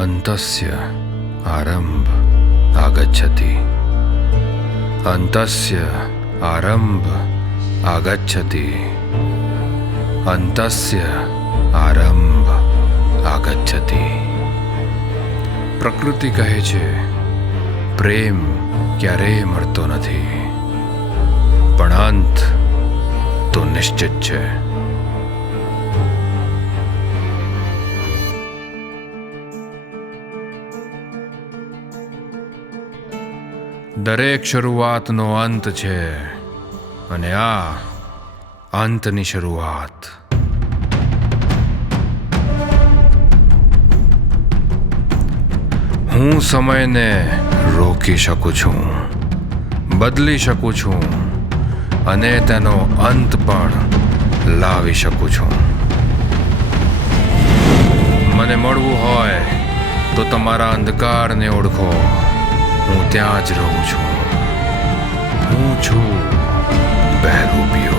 અંતસ્ય આરંભ આગચ્છતિ અંતસ્ય આરંભ આગચ્છતિ અંતસ્ય આરંભ આગચ્છતિ. પ્રકૃતિ કહે છે પ્રેમ ક્યારેય મળતો નથી, પણ અંત તો નિશ્ચિત છે. દરેક શરૂઆતનો અંત છે, અને આ અંતની શરૂઆત. હું સમયને રોકી શકું છું, બદલી શકું છું, અને તેનો અંત પણ લાવી શકું છું. મને મળવું હોય તો તમારા અંધકારને ઓળખો. હું ત્યાં જ રહું છું. હું છું બહેરૂપિયો.